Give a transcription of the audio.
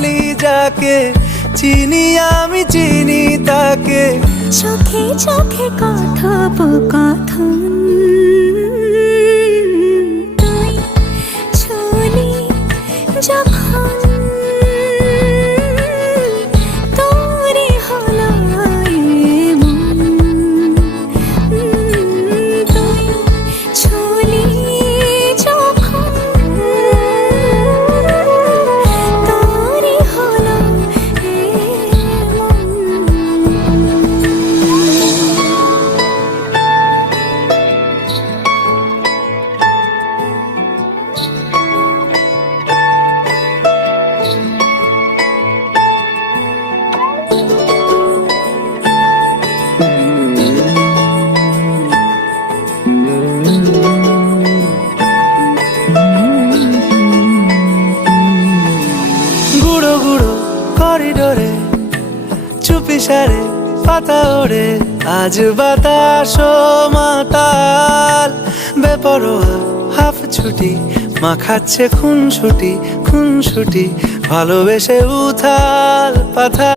বলি যাকে, চিনি আমি চিনি তাকে। চোখে চোখে কথোপকথন, তুই ছুলি যখন তোরে হলো এমন, তুই ছুলি যখন তোরে হলো এমন। গুঁড়ো গুঁড়ো করিডোরে চুপি সারে পাতা ওড়ে, আজ বাতাস মাতাল বেপরোয়া হাফ ছুটি, মাখাচ্ছে খুনসুটি খুনসুটি, ভালোবেসে উথাল পাথাল।